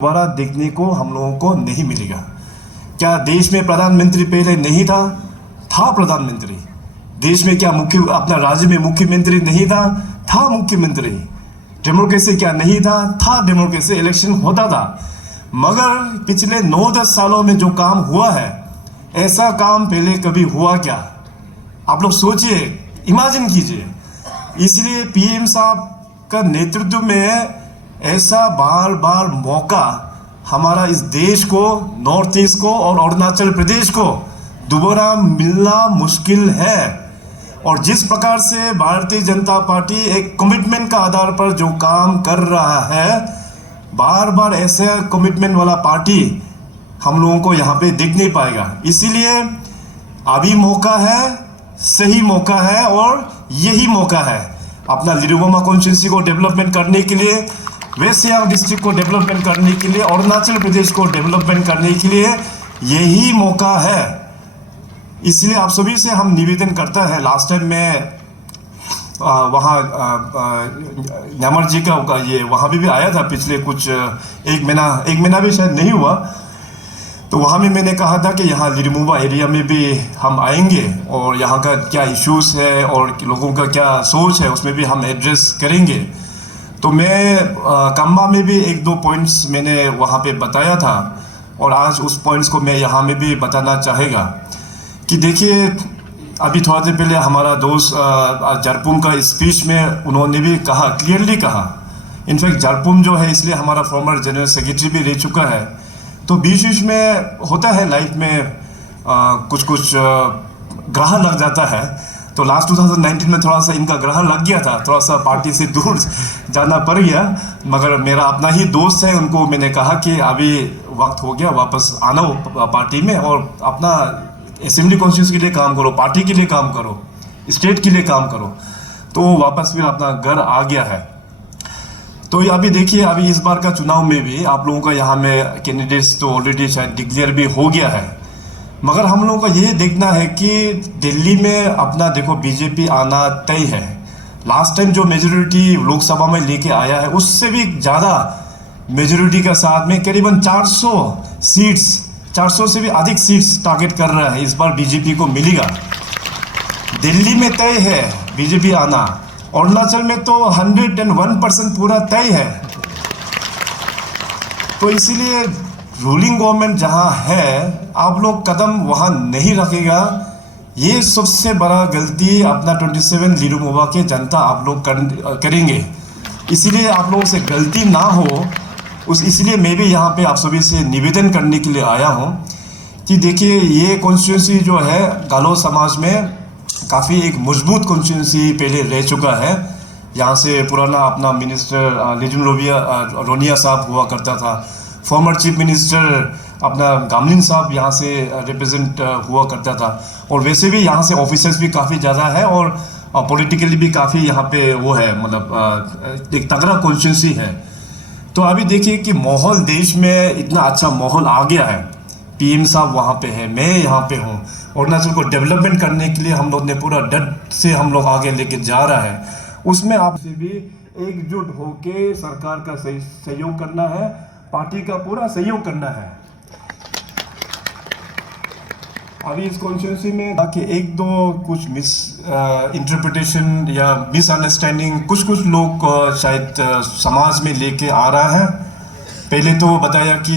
दोबारा देखने को हम लोगों को नहीं मिलेगा। क्या देश में प्रधानमंत्री पहले नहीं था? था प्रधानमंत्री। देश में क्या अपना राज्य में मुख्यमंत्री नहीं था? था मुख्यमंत्री। डेमोक्रेसी क्या नहीं था? था डेमोक्रेसी, इलेक्शन होता था। मगर पिछले 9-10 सालों में जो काम हुआ है, ऐसा काम पहले कभी हुआ क्या? आप लोग सोचिए, इमेजिन कीजिए। इसलिए पीएम साहब का नेतृत्व में ऐसा बार बार मौका हमारा इस देश को, नॉर्थ ईस्ट को और अरुणाचल प्रदेश को दोबारा मिलना मुश्किल है। और जिस प्रकार से भारतीय जनता पार्टी एक कमिटमेंट का आधार पर जो काम कर रहा है, बार बार ऐसे कमिटमेंट वाला पार्टी हम लोगों को यहाँ पे देख नहीं पाएगा। इसीलिए अभी मौका है, सही मौका है और यही मौका है अपना लिडोगोमा कॉन्स्टिट्यूंसी को डेवलपमेंट करने के लिए, वेस्ट सियांग डिस्ट्रिक्ट को डेवलपमेंट करने के लिए, अरुणाचल प्रदेश को डेवलपमेंट करने के लिए यही मौका है। इसलिए आप सभी से हम निवेदन करता है। लास्ट टाइम मैं वहाँ न्यामर जी का ये वहाँ भी आया था, पिछले कुछ एक महीना भी शायद नहीं हुआ। तो वहाँ में मैंने कहा था कि यहाँ लिडोगोमा एरिया में भी हम आएंगे और यहाँ का क्या इश्यूज है और लोगों का क्या सोच है उसमें भी हम एड्रेस करेंगे। तो मैं कम्बा में भी 1-2 पॉइंट्स मैंने वहाँ पे बताया था और आज उस पॉइंट्स को मैं यहाँ में भी बताना चाहेगा कि देखिए, अभी थोड़ा देर पहले हमारा दोस्त जरपुम का स्पीच में उन्होंने भी कहा, क्लियरली कहा। इनफैक्ट जरपुम जो है, इसलिए हमारा फॉर्मर जनरल सेक्रेटरी भी रह चुका है। तो बीच बीच में होता है लाइफ में कुछ ग्रह लग जाता है। तो लास्ट 2019 में थोड़ा सा इनका ग्रह लग गया था, थोड़ा सा पार्टी से दूर जाना पड़ गया। मगर मेरा अपना ही दोस्त है, उनको मैंने कहा कि अभी वक्त हो गया, वापस आना हो पार्टी में और अपना असेंबली कॉन्स्टिट्यूंसी के लिए काम करो, पार्टी के लिए काम करो, स्टेट के लिए काम करो। तो वापस फिर अपना घर आ गया है। तो अभी देखिए, अभी इस बार का चुनाव में भी आप लोगों का यहाँ में कैंडिडेट्स तो ऑलरेडी शायद डिक्लेयर भी हो गया है। मगर हम लोगों का ये देखना है कि दिल्ली में अपना देखो बीजेपी आना तय है। लास्ट टाइम जो मेजोरिटी लोकसभा में लेके आया है, उससे भी ज़्यादा मेजोरिटी के साथ में करीबन 400 सीट्स, 400 से भी अधिक सीट्स टारगेट कर रहा है। इस बार बीजेपी को मिलेगा। दिल्ली में तय है बीजेपी आना। अरुणाचल में तो 101% पूरा तय है। तो इसीलिए रूलिंग गवर्नमेंट जहां है, आप लोग कदम वहां नहीं रखेगा, ये सबसे बड़ा गलती अपना 27 लिडोगोमा के जनता आप लोग करेंगे। इसीलिए आप लोगों से गलती ना हो, इसलिए मैं भी यहाँ पे आप सभी से निवेदन करने के लिए आया हूँ कि देखिए, ये कॉन्स्टिट्यूंसी जो है गालो समाज में काफ़ी एक मजबूत कॉन्स्टिट्यूंसी पहले रह चुका है। यहाँ से पुराना अपना मिनिस्टर लेजुम रोनिया साहब हुआ करता था। फॉर्मर चीफ मिनिस्टर अपना गामलिन साहब यहाँ से रिप्रेजेंट हुआ करता था। और वैसे भी यहाँ से ऑफिसर्स भी काफ़ी ज़्यादा है और पॉलिटिकली भी काफ़ी यहाँ पे वो है, मतलब एक तगड़ा कॉन्स्टिट्यूंसी है। तो अभी देखिए कि माहौल देश में इतना अच्छा माहौल आ गया है। पीएम साहब वहाँ पे है, मैं यहाँ पे हूँ। अरुणाचल को डेवलपमेंट करने के लिए हम लोग ने पूरा डट से हम लोग आगे लेके जा रहा है। उसमें आपसे भी एकजुट होके सरकार का सहयोग करना है, पार्टी का पूरा सहयोग करना है। अभी इस कॉन्स्टिट्यूंसी में बाकी 1-2 कुछ मिस इंटरप्रिटेशन या मिसअंडरस्टैंडिंग कुछ लोग शायद समाज में लेके आ रहा है। पहले तो बताया कि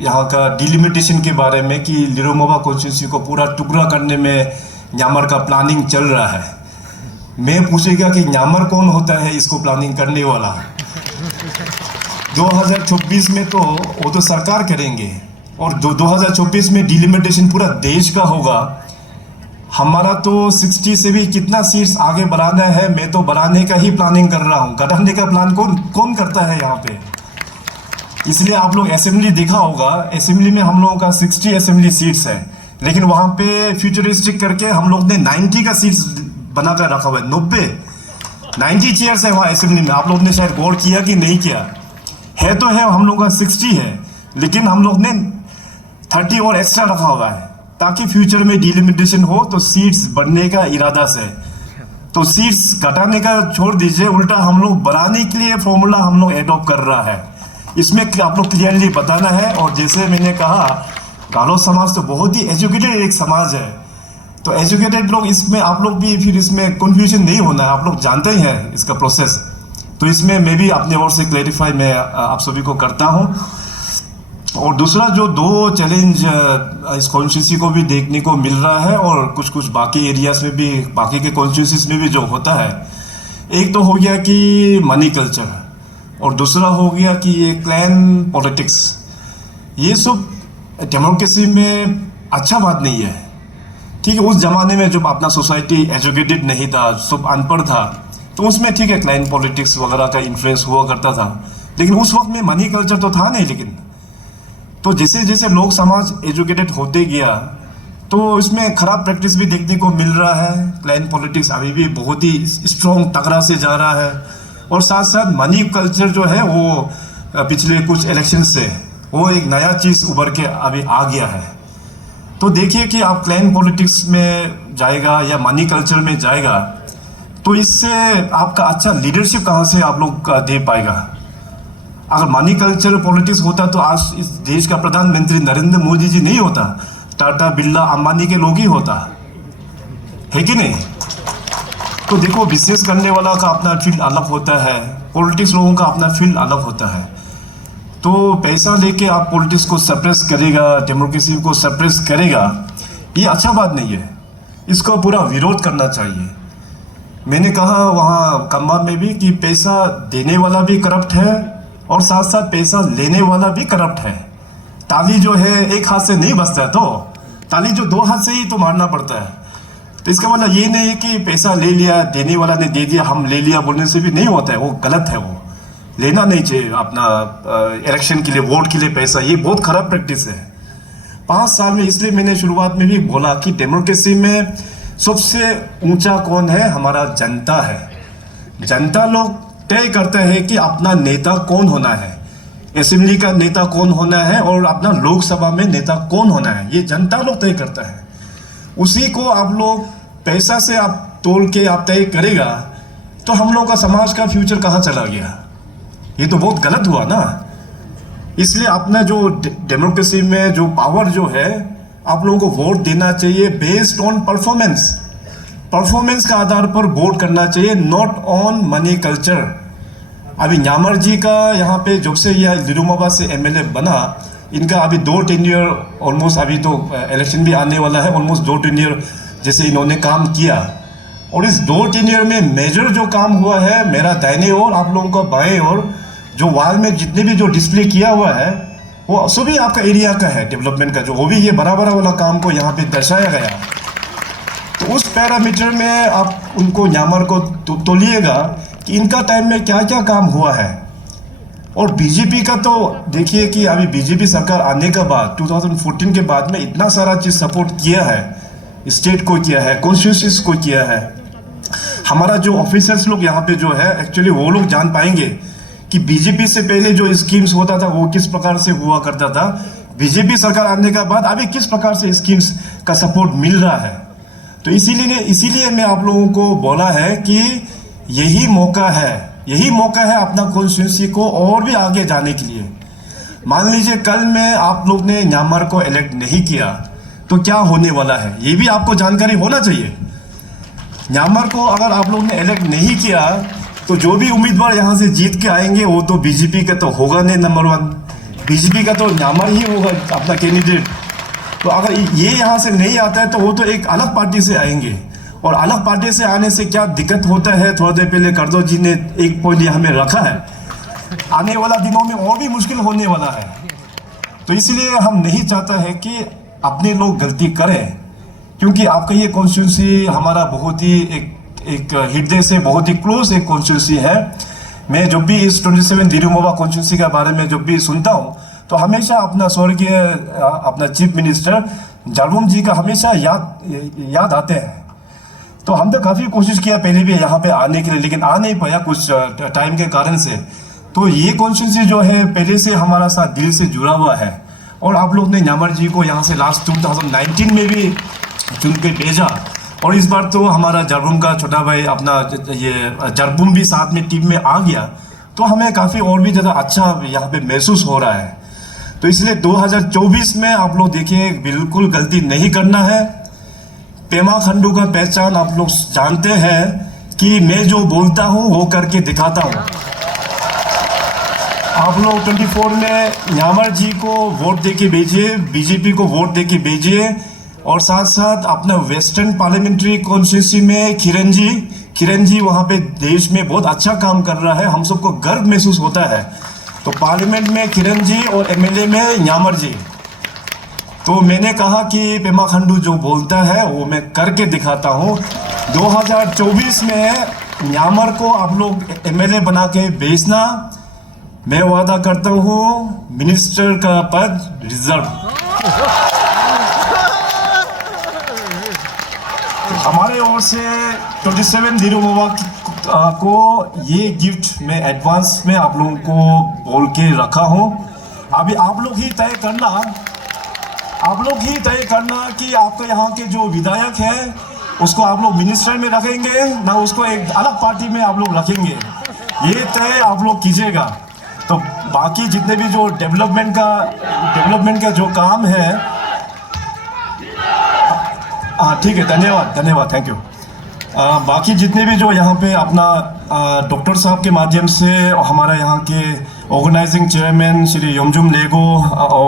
यहाँ का डिलिमिटेशन के बारे में कि लिडोगोमा कॉन्स्टिट्यूंसी को पूरा टुकड़ा करने में न्यामर का प्लानिंग चल रहा है। मैं पूछेगा कि न्यामर कौन होता है इसको प्लानिंग करने वाला? 2024 में तो वो तो सरकार करेंगे और 2024 में डिलिमिटेशन पूरा देश का होगा। हमारा तो 60 से भी कितना सीट्स आगे बढ़ाना है, मैं तो बढ़ाने का ही प्लानिंग कर रहा हूँ। घटाने का प्लान कौन करता है यहाँ पे? इसलिए आप लोग असेंबली देखा होगा, असेंबली में हम लोगों का 60 असेंबली सीट्स है, लेकिन वहाँ पे फ्यूचरिस्टिक करके हम लोग ने 90 का सीट्स बनाकर रखा हुआ है। 90 चेयर्स है वहाँ असेंबली में। आप लोग ने शायद गौर किया कि नहीं किया है? तो है, हम लोग का 60 है, लेकिन हम लोग ने 30 और एक्स्ट्रा रखा हुआ है ताकि फ्यूचर में डिलिमिटेशन हो तो सीट्स बढ़ने का इरादा से। तो सीट्स घटाने का छोड़ दीजिए, उल्टा हम लोग बढ़ाने के लिए फॉर्मूला हम लोग एडॉप्ट कर रहा है। इसमें आप लोग क्लियरली बताना है। और जैसे मैंने कहा, गारो समाज तो बहुत ही एजुकेटेड एक समाज है, तो एजुकेटेड लोग इसमें, आप लोग भी फिर इसमें कन्फ्यूजन नहीं होना है, आप लोग जानते ही हैं इसका प्रोसेस। तो इसमें मैं भी अपने ओर से क्लैरिफाई मैं आप सभी को करता हूँ। और दूसरा जो दो चैलेंज इस कॉन्स्टिट्यूंसी को भी देखने को मिल रहा है, और कुछ कुछ बाकी एरियाज में भी, बाकी के कॉन्स्टिट्यूंसीज में भी जो होता है, एक तो हो गया कि मनी कल्चर, और दूसरा हो गया कि ये क्लैन पॉलिटिक्स। ये सब डेमोक्रेसी में अच्छा बात नहीं है। ठीक है, उस ज़माने में जब अपना सोसाइटी एजुकेटेड नहीं था, सब अनपढ़ था, तो उसमें ठीक है क्लाइन पॉलिटिक्स वगैरह का इन्फ्लुएंस हुआ करता था, लेकिन उस वक्त में मनी कल्चर तो था नहीं। लेकिन तो जैसे जैसे लोग समाज एजुकेटेड होते गया, तो इसमें खराब प्रैक्टिस भी देखने को मिल रहा है। क्लाइन पॉलिटिक्स अभी भी बहुत ही स्ट्रॉन्ग तगड़ा से जा रहा है, और साथ साथ मनी कल्चर जो है वो पिछले कुछ इलेक्शन से वो एक नया चीज़ उभर के अभी आ गया है। तो देखिए कि आप क्लैन पॉलिटिक्स में जाएगा या मनी कल्चर में जाएगा, तो इससे आपका अच्छा लीडरशिप कहाँ से आप लोग दे पाएगा। अगर मनी कल्चर पॉलिटिक्स होता तो आज इस देश का प्रधानमंत्री नरेंद्र मोदी जी नहीं होता, टाटा बिरला अंबानी के लोग ही होता है कि नहीं। तो देखो, बिजनेस करने वाला का अपना फील्ड अलग होता है, पॉलिटिक्स लोगों का अपना फील्ड अलग होता है। तो पैसा लेके आप पॉलिटिक्स को सप्रेस करेगा, डेमोक्रेसी को सप्रेस करेगा, ये अच्छा बात नहीं है। इसका पूरा विरोध करना चाहिए। मैंने कहा वहाँ कम्बा में भी कि पैसा देने वाला भी करप्ट है, और साथ साथ पैसा लेने वाला भी करप्ट है। ताली जो है एक हाथ से नहीं बजता है, तो ताली जो दो हाथ से ही तो मारना पड़ता है। तो इसका मतलब ये नहीं है कि पैसा ले लिया, देने वाला ने दे दिया, हम ले लिया बोलने से भी नहीं होता है, वो गलत है। वो लेना नहीं चाहिए अपना इलेक्शन के लिए, वोट के लिए पैसा, ये बहुत खराब प्रैक्टिस है। 5 साल में, इसलिए मैंने शुरुआत में भी बोला कि डेमोक्रेसी में सबसे ऊंचा कौन है, हमारा जनता है। जनता लोग तय करते हैं कि अपना नेता कौन होना है, असेंबली का नेता कौन होना है, और अपना लोकसभा में नेता कौन होना है, ये जनता लोग तय करता है। उसी को आप लोग पैसा से आप तोड़ के आप तय करेगा, तो हम लोग का समाज का फ्यूचर कहाँ चला गया। ये तो बहुत गलत हुआ ना। इसलिए अपना जो डेमोक्रेसी में जो पावर जो है, आप लोगों को वोट देना चाहिए बेस्ड ऑन परफॉर्मेंस। परफॉर्मेंस का आधार पर वोट करना चाहिए, नॉट ऑन मनी कल्चर। अभी न्यामर जी का यहाँ पे जब से यह लिरुमाबा से एमएलए बना, इनका अभी 2 टेन्योर ऑलमोस्ट, अभी तो इलेक्शन भी आने वाला है, ऑलमोस्ट 2 टेन्योर जैसे इन्होंने काम किया। और इस 2 टेन्योर में मेजर जो काम हुआ है, मेरा दाहिने ओर, आप लोगों का बाएं ओर, जो वाल में जितने भी जो डिस्प्ले किया हुआ है, वो सभी आपका एरिया का है डेवलपमेंट का, जो वो भी ये बड़ा बड़ा वाला काम को यहाँ पे दर्शाया गया। तो उस पैरामीटर में आप उनको न्यामर को तोलिएगा कि इनका टाइम में क्या क्या काम हुआ है। और बीजेपी का तो देखिए कि अभी बीजेपी सरकार आने के बाद 2014 के बाद में इतना सारा चीज़ सपोर्ट किया है, स्टेट को किया है, कॉन्स्टिट्यूंसीज को किया है। हमारा जो ऑफिसर्स लोग यहाँ पे जो है, एक्चुअली वो लोग जान पाएंगे कि बीजेपी से पहले जो स्कीम्स होता था वो किस प्रकार से हुआ करता था, बीजेपी सरकार आने के बाद अभी किस प्रकार से स्कीम्स का सपोर्ट मिल रहा है। तो इसीलिए मैं आप लोगों को बोला है कि यही मौका है अपना कॉन्स्टिट्यूंसी को और भी आगे जाने के लिए। मान लीजिए कल में आप लोग ने न्यामर को इलेक्ट नहीं किया, तो क्या होने वाला है, ये भी आपको जानकारी होना चाहिए। न्यामर को अगर आप लोग ने इलेक्ट नहीं किया, तो जो भी उम्मीदवार यहाँ से जीत के आएंगे, वो तो बीजेपी का तो होगा नहीं, नंबर 1 बीजेपी का तो न्यामर ही होगा अपना कैंडिडेट। तो अगर ये यहाँ से नहीं आता है, तो वो तो एक अलग पार्टी से आएंगे, और अलग पार्टी से आने से क्या दिक्कत होता है, थोड़ा देर पहले करदो जी ने एक पॉइंट यहाँ में रखा है, आने वाला दिनों में और भी मुश्किल होने वाला है। तो इसलिए हम नहीं चाहते हैं कि अपने लोग गलती करें, क्योंकि आपका ये कॉन्स्टिट्यूंसी हमारा बहुत ही एक हृदय से बहुत ही क्लोज एक कॉन्स्टिट्यूंसी है। मैं जब भी इस 27 दिरुमोबा कॉन्स्टिट्यूंसी के बारे में जब भी सुनता हूँ, तो हमेशा अपना स्वर्गीय अपना चीफ मिनिस्टर जारबुम जी का हमेशा याद आते हैं। तो हम तो काफ़ी कोशिश किया पहले भी यहाँ पे आने के लिए, लेकिन आ नहीं पाया कुछ टाइम के कारण से। तो ये कॉन्स्टिट्यूंसी जो है पहले से हमारा साथ दिल से जुड़ा हुआ है, और आप लोग ने न्यामर जी को यहाँ से लास्ट 2019 में भी चुन के भेजा, और इस बार तो हमारा जारबुम का छोटा भाई अपना ये जारबुम भी साथ में टीम में आ गया। तो हमें काफ़ी और भी ज़्यादा अच्छा यहाँ पे महसूस हो रहा है। तो इसलिए 2024 में आप लोग देखिए, बिल्कुल गलती नहीं करना है। पेमा खंडू का पहचान आप लोग जानते हैं कि मैं जो बोलता हूँ वो करके दिखाता हूँ। आप लोग 24 में न्यामर जी को वोट देके भेजिए, बीजेपी को वोट देके भेजिए, और साथ साथ अपना वेस्टर्न पार्लियामेंट्री कॉन्स्टिट्यूंसी में किरण जी वहाँ पे देश में बहुत अच्छा काम कर रहा है, हम सबको गर्व महसूस होता है। तो पार्लियामेंट में किरण जी और एमएलए में न्यामर जी। तो मैंने कहा कि पेमा खंडू जो बोलता है वो मैं करके दिखाता हूँ। 2024 में न्यामर को आप लोग एमएलए बना के भेजना, मैं वादा करता हूँ मिनिस्टर का पद रिजर्व। हमारे ओर से 27 धीरुमावा को ये गिफ्ट मैं एडवांस में आप लोगों को बोल के रखा हूँ। अभी आप लोग ही तय करना कि आपको यहाँ के जो विधायक हैं उसको आप लोग मिनिस्टर में रखेंगे ना उसको एक अलग पार्टी में आप लोग रखेंगे, ये तय आप लोग कीजिएगा। तो बाकी जितने भी जो डेवलपमेंट का जो काम है, हाँ ठीक है, धन्यवाद, थैंक यू। बाकी जितने भी जो यहाँ पे अपना डॉक्टर साहब के माध्यम से हमारा यहाँ के ऑर्गेनाइजिंग चेयरमैन श्री योमजुम लेगो